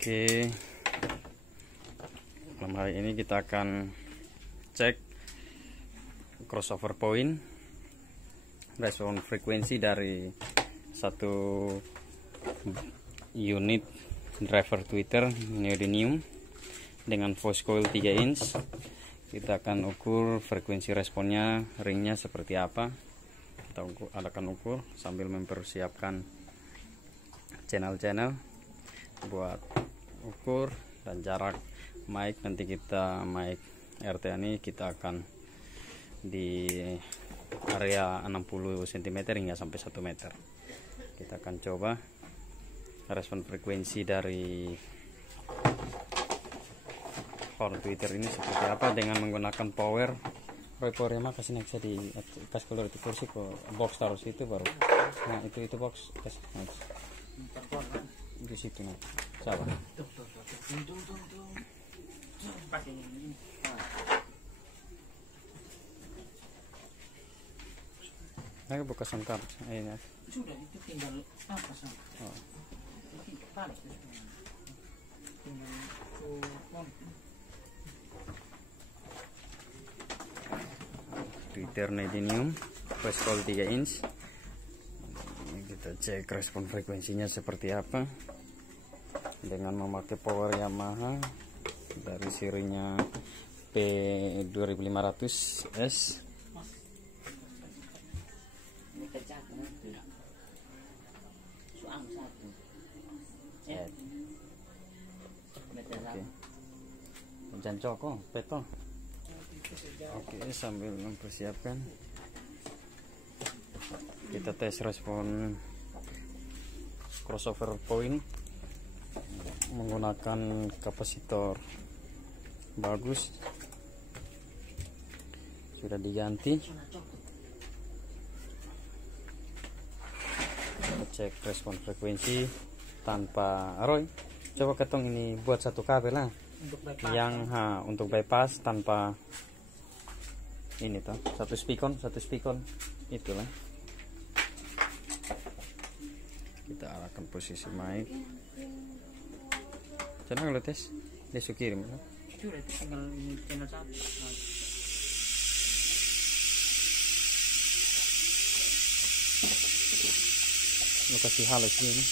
Oke, malam hari ini kita akan cek crossover point respon frekuensi dari satu unit driver tweeter neodymium dengan voice coil 3 inch. Kita akan ukur frekuensi responnya, ringnya seperti apa. Kita akan ukur sambil mempersiapkan channel-channel buat ukur dan jarak mic. Nanti kita mic RTA ini kita akan di area 60 cm hingga sampai 1 meter. Kita akan coba respon frekuensi dari horn tweeter ini seperti apa dengan menggunakan power. Power mah kasih next di pas keluar itu kursi ke box taruh situ baru. Nah itu box kasih next di situ nih. Sabar. Nah, buka sangkar. Ini. Sudah itu tinggal apa sih? Oh. Tarik. Tinggal Tweeter neodymium voice coil 3 inch. Ini kita cek respon frekuensinya seperti apa dengan memakai power Yamaha dari serinya P2500S. ini kecak nanti. Suang satu. Ya. Oke. Jancok kok, peto. Oke, sambil mempersiapkan kita tes respon crossover point menggunakan kapasitor bagus, sudah diganti. Kita cek respon frekuensi tanpa Roy. Coba ketong ini buat satu kabel lah yang untuk bypass tanpa ini tuh satu speakon itulah. Kita arahkan posisi mic. Jangan kalau tes dia kirim. Sudah itu tinggal ini channel satu. Lu kasih halus ini.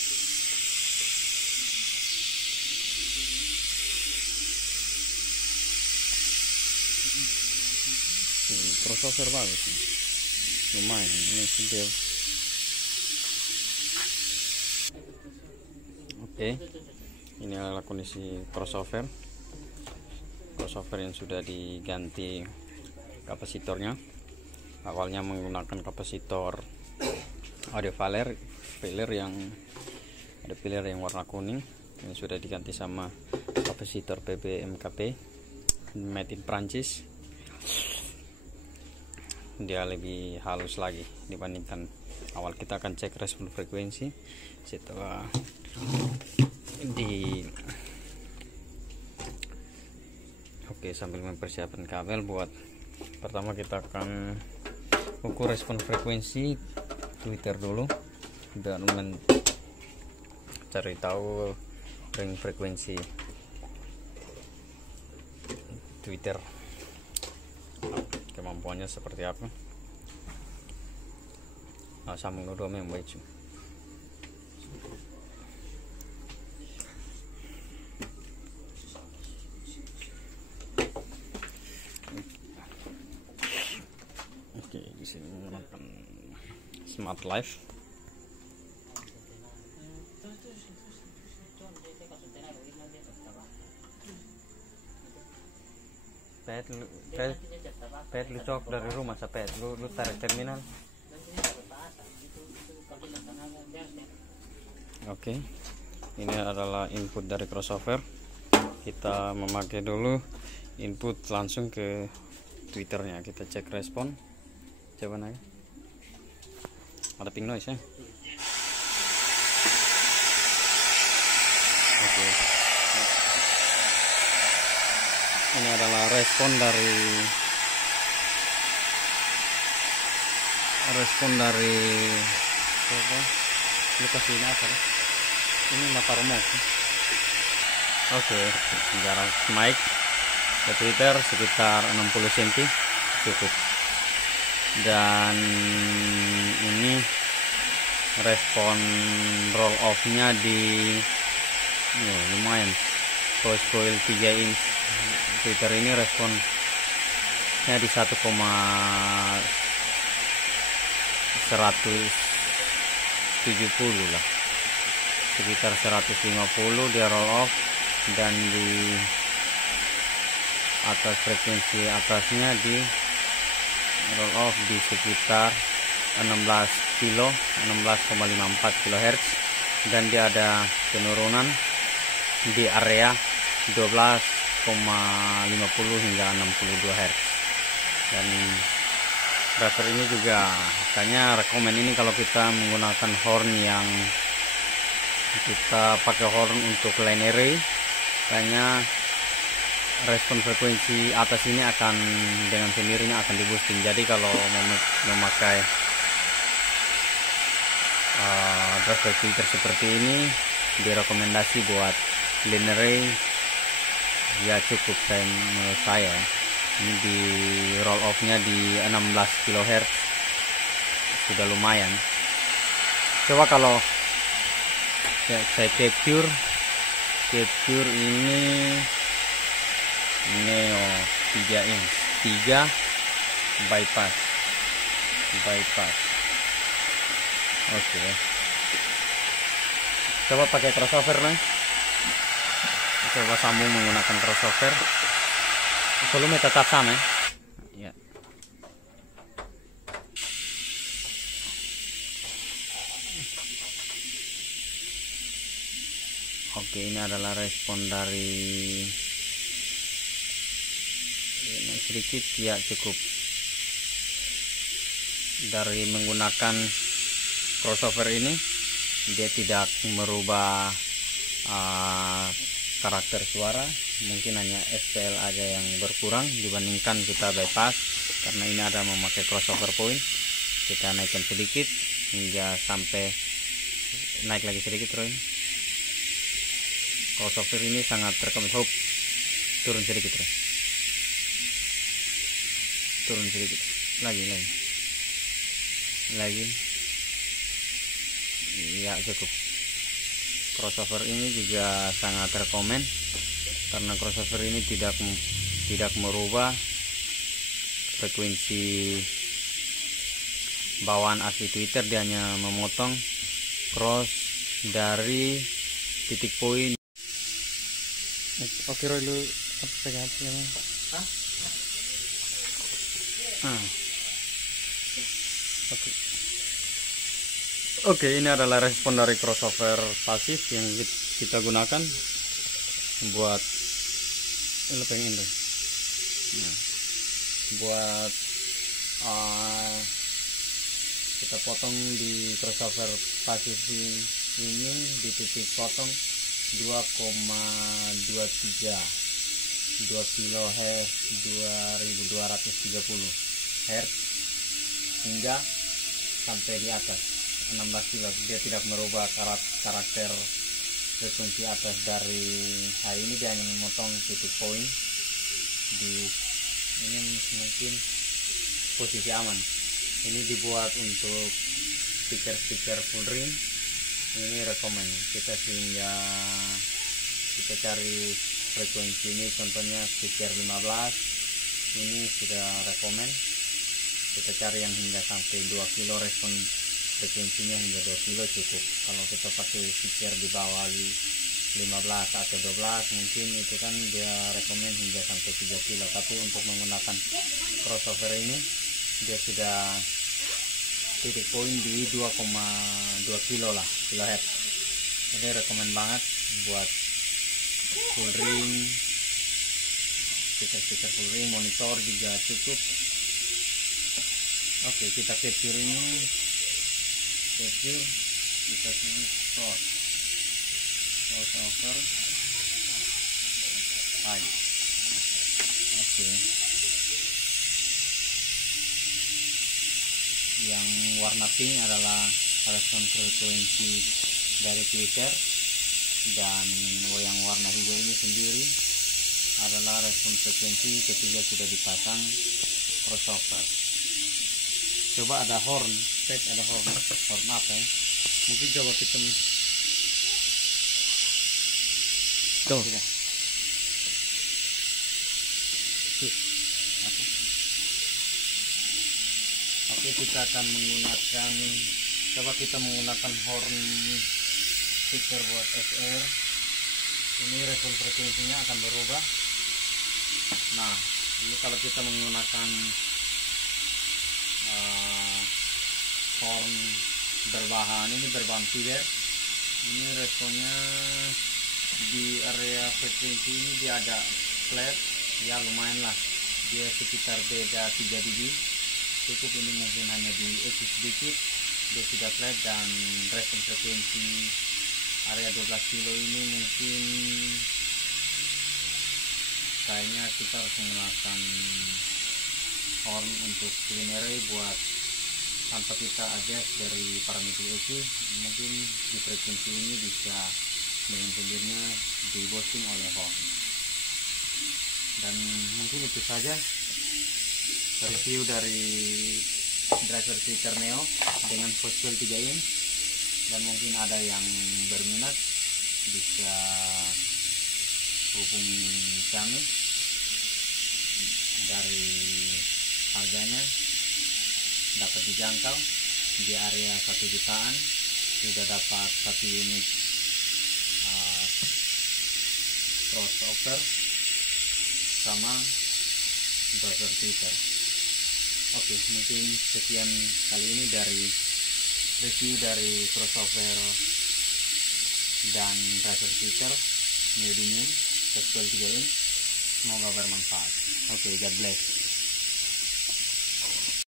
Crossover bagus nih. Lumayan ini sedih. Oke, ini adalah kondisi crossover yang sudah diganti kapasitornya. Awalnya menggunakan kapasitor audio filler yang ada filler yang warna kuning, yang sudah diganti sama kapasitor PBMKP made in Prancis. Dia lebih halus lagi dibandingkan awal. Kita akan cek respon frekuensi setelah Oke, sambil mempersiapkan kabel buat pertama kita akan ukur respon frekuensi tweeter dulu dan mencari tahu ring frekuensi tweeter kemampuannya seperti apa. Sambung dulu yang baik. Oke, di sini menggunakan Smart Life. Pet lu cok dari rumah sampai lu tarik terminal. Oke, ini adalah input dari crossover. Kita memakai dulu input langsung ke tweeternya. Kita cek respon. Coba naik. Ada ping noise ya. Oke. Ini adalah respon dari apa? Lukas ini apa? Ini mata remote. Oke, jarak mic ke Twitter sekitar 60 cm cukup. Dan ini respon roll off nya di lumayan. Voice coil 3 inch Twitter ini responnya di 1,170 lah, sekitar 150 dia roll off. Dan di atas frekuensi atasnya di roll off di sekitar 16,54 kHz, dan dia ada penurunan di area 12,50 hingga 62 Hz. Dan driver ini juga kayaknya rekomen ini kalau kita menggunakan horn yang kita pakai horn untuk line array, kayaknya respon frekuensi atas ini akan dengan sendirinya akan di boosting. Jadi kalau memakai driver filter seperti ini direkomendasi buat line array ya cukup, menurut saya ini di roll off nya di 16 kHz sudah lumayan. Coba kalau saya capture ini Neo 3 inch 3 bypass. Oke. Coba pakai crossover nih. Coba sambung menggunakan crossover. Volume tetap sama ya. Oke, ini adalah respon dari sedikit ya, cukup. Dari menggunakan crossover ini dia tidak merubah karakter suara, mungkin hanya SPL aja yang berkurang dibandingkan kita bypass. Karena ini ada memakai crossover point, kita naikkan sedikit hingga sampai naik lagi sedikit terus. Crossover ini sangat rekomendasi. Turun sedikit terus, turun sedikit lagi ya, cukup. Crossover ini juga sangat rekomen karena crossover ini tidak merubah frekuensi bawaan asli Twitter, dia hanya memotong cross dari titik poin. Oke, Roy, lu pegang apa ya? Oke, ini adalah respon dari crossover pasif yang kita gunakan buat buat kita potong di crossover pasif ini di titik potong 2,23 kHz 2230 Hz hingga sampai di atas 16 kilo. Dia tidak merubah karakter frekuensi atas dari hari ini, dia hanya memotong titik poin di ini, mungkin posisi aman. Ini dibuat untuk speaker full ring. Ini rekomen kita, sehingga kita cari frekuensi ini, contohnya speaker 15 ini sudah rekomen. Kita cari yang hingga sampai 2 kilo, respon frekuensinya hingga 2 kilo cukup. Kalau kita pakai speaker di bawah 15 atau 12 mungkin itu kan dia rekomen hingga sampai 3 kilo. Tapi untuk menggunakan crossover ini dia sudah titik poin di 2,2 kilo lah, kilohertz. Jadi rekomen banget buat full ring, speaker full ring, monitor juga cukup. Oke, kita capture ini, kita crossover lagi. Oke, yang warna pink adalah respon frekuensi dari Twitter, Dan yang warna hijau ini sendiri adalah respon frekuensi ketika sudah dipasang crossover. Coba ada horn, cek ada horn apa ya? Mungkin coba kita tuh. Oke, kita akan menggunakan, coba kita menggunakan horn speaker buat SR. Ini respon frekuensinya akan berubah. Nah, ini kalau kita menggunakan horn berbahan fiber, ini responnya di area frekuensi ini dia agak flat, ya lumayan lah, dia sekitar beda 3 dB. Cukup ini mungkin hanya di edge sedikit, dia sudah flat. Dan respon frekuensi area 12 kilo ini mungkin kayaknya kita harus menggunakan horn untuk clean array buat tanpa kita adjust dari parameter EQ. Mungkin di frekuensi ini bisa dengan sendirinya di boosting oleh horn. Dan mungkin itu saja review dari driver tweeter Neo dengan voxel 3 in. Dan mungkin ada yang berminat bisa hubungi kami. Dari harganya dapat dijangkau di area 1 jutaan, sudah dapat 1 unit crossover sama driver tweeter. Oke, mungkin sekian kali ini dari review dari crossover dan driver tweeter neodymium voxel 3 in. Semoga bermanfaat. Oke, God bless.